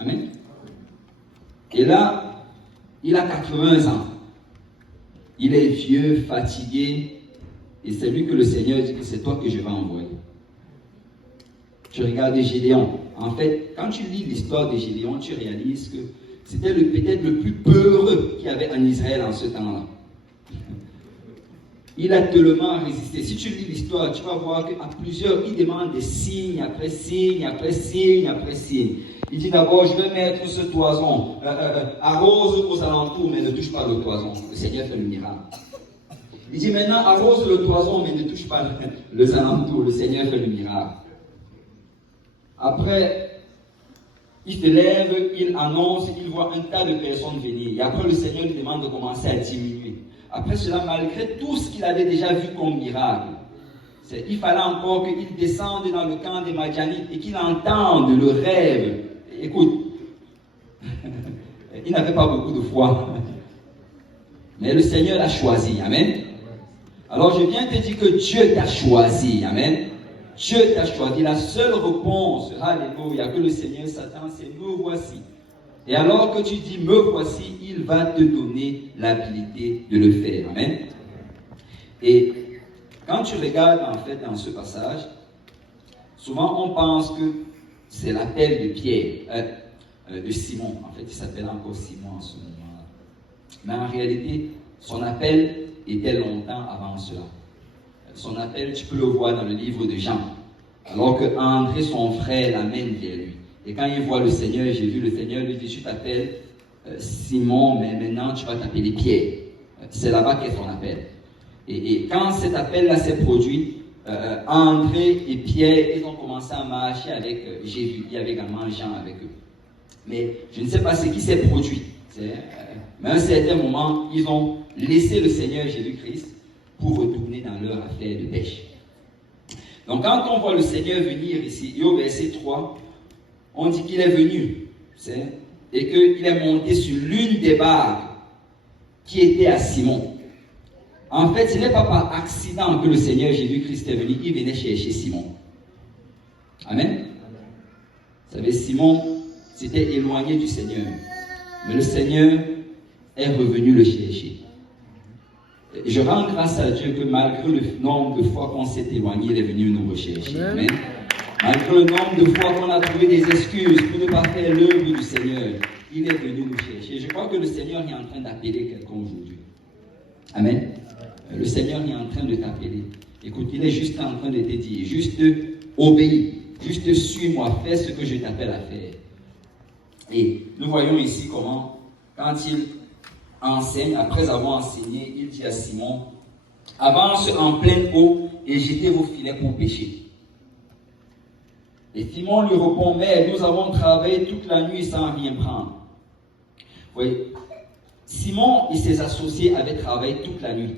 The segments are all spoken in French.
Amen. Et là, il a 80 ans. Il est vieux, fatigué. Et c'est lui que le Seigneur dit que c'est toi que je vais envoyer. Tu regardes Gédéon. En fait, quand tu lis l'histoire de Gédéon, tu réalises que c'était peut-être le plus peureux qu'il y avait en Israël en ce temps-là. Il a tellement résisté. Si tu lis l'histoire, tu vas voir qu'à plusieurs, il demande des signes après signe, après signe, après signe. Il dit d'abord, je vais mettre ce toison, arrose aux alentours, mais ne touche pas le toison. Le Seigneur fait le miracle. Il dit maintenant, arrose le toison, mais ne touche pas les alentours. Le Seigneur fait le miracle. Après, il se lève, il annonce, il voit un tas de personnes venir. Et après, le Seigneur lui demande de commencer à diminuer. Après cela, malgré tout ce qu'il avait déjà vu comme miracle, il fallait encore qu'il descende dans le camp des Madianites et qu'il entende le rêve. Écoute, il n'avait pas beaucoup de foi. Mais le Seigneur l'a choisi. Amen. Alors je viens te dire que Dieu t'a choisi. Amen. Dieu t'a choisi. La seule réponse, alléluia, que le Seigneur s'attend, c'est me voici. Et alors que tu dis me voici, il va te donner l'habilité de le faire. Amen. Et quand tu regardes en fait dans ce passage, souvent on pense que c'est l'appel de Pierre, de Simon. En fait, il s'appelle encore Simon en ce moment-là. Mais en réalité, son appel était longtemps avant cela. Son appel, tu peux le voir dans le livre de Jean. Alors que André, son frère, l'amène vers lui. Et quand il voit le Seigneur, j'ai vu le Seigneur lui dit, tu t'appelles Simon, mais maintenant tu vas t'appeler Pierre. C'est là-bas qu'est son appel. Et quand cet appel-là s'est produit, André et Pierre, ils ont commencé à marcher avec Jésus. Il y avait également Jean avec eux. Mais je ne sais pas ce qui s'est produit. Mais à un certain moment, ils ont laissé le Seigneur Jésus-Christ pour retourner dans leur affaire de pêche. Donc quand on voit le Seigneur venir ici, et au verset 3, on dit qu'il est venu, et qu'il est monté sur l'une des barques qui était à Simon. En fait, ce n'est pas par accident que le Seigneur Jésus-Christ est venu, il venait chercher Simon. Amen. Vous savez, Simon s'était éloigné du Seigneur, mais le Seigneur est revenu le chercher. Et je rends grâce à Dieu que malgré le nombre de fois qu'on s'est éloigné, il est venu nous rechercher. Amen. Malgré le nombre de fois qu'on a trouvé des excuses pour ne pas faire l'œuvre du Seigneur, il est venu nous chercher. Je crois que le Seigneur est en train d'appeler quelqu'un aujourd'hui. Amen. Le Seigneur est en train de t'appeler. Écoute, il est juste en train de te dire, juste obéis, juste suis-moi, fais ce que je t'appelle à faire. Et nous voyons ici comment, quand il enseigne, après avoir enseigné, il dit à Simon, avance en pleine eau et jetez vos filets pour pêcher. Et Simon lui répond, mais nous avons travaillé toute la nuit sans rien prendre. Vous voyez, Simon et ses associés avaient travaillé toute la nuit.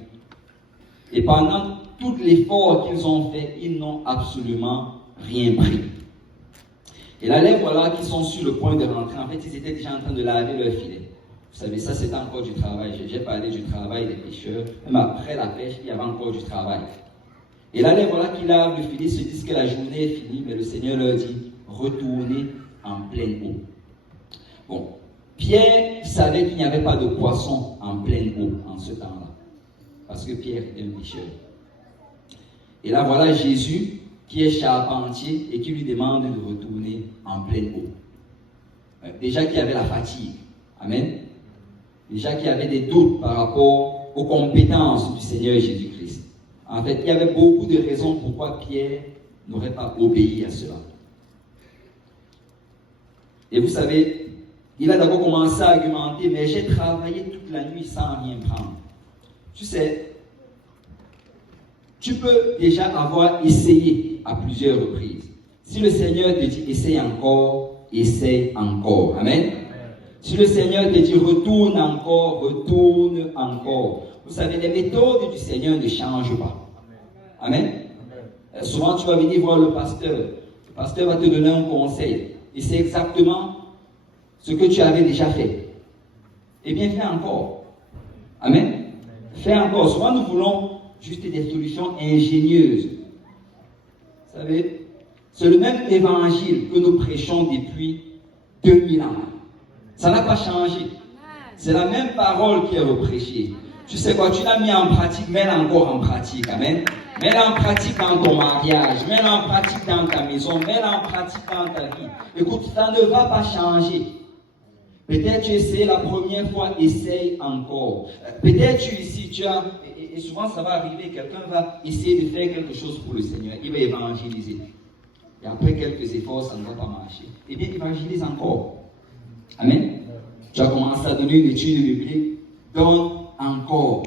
Et pendant tout l'effort qu'ils ont fait, ils n'ont absolument rien pris. Et là, les voilà qui sont sur le point de rentrer. En fait, ils étaient déjà en train de laver leur filet. Vous savez, ça c'était encore du travail. J'ai parlé du travail des pêcheurs. Même après la pêche, il y avait encore du travail. Et là, les voilà qui lavent le filet, se disent que la journée est finie, mais le Seigneur leur dit, retournez en pleine eau. Bon, Pierre savait qu'il n'y avait pas de poisson en pleine eau en ce temps-là. Parce que Pierre était un pêcheur. Et là, voilà Jésus qui est charpentier et qui lui demande de retourner en pleine eau. Déjà qu'il y avait la fatigue. Amen. Déjà qu'il y avait des doutes par rapport aux compétences du Seigneur Jésus-Christ. En fait, il y avait beaucoup de raisons pourquoi Pierre n'aurait pas obéi à cela. Et vous savez, il a d'abord commencé à argumenter, mais j'ai travaillé toute la nuit sans rien prendre. Tu sais, tu peux déjà avoir essayé à plusieurs reprises. Si le Seigneur te dit essaye encore, essaye encore. Amen. Si le Seigneur te dit retourne encore, retourne encore. Vous savez, les méthodes du Seigneur ne changent pas. Amen. Souvent, tu vas venir voir le pasteur. Le pasteur va te donner un conseil. Et c'est exactement ce que tu avais déjà fait. Eh bien, fais encore. Amen. Fais encore. Souvent, nous voulons juste des solutions ingénieuses. Vous savez, c'est le même évangile que nous prêchons depuis 2000 ans. Ça n'a pas changé. C'est la même parole qui est reprêchée. Tu sais quoi, tu l'as mis en pratique, mets-la encore en pratique. Amen. Mets-la en pratique dans ton mariage, mets-la en pratique dans ta maison, mets-la en pratique dans ta vie. Écoute, ça ne va pas changer. Peut-être tu essayes la première fois, essaye encore. Peut-être tu as, et souvent ça va arriver, quelqu'un va essayer de faire quelque chose pour le Seigneur, il va évangéliser. Et après quelques efforts, ça ne va pas marcher. Eh bien, évangélise encore. Amen. Tu as commencé à donner une étude biblique, donne encore.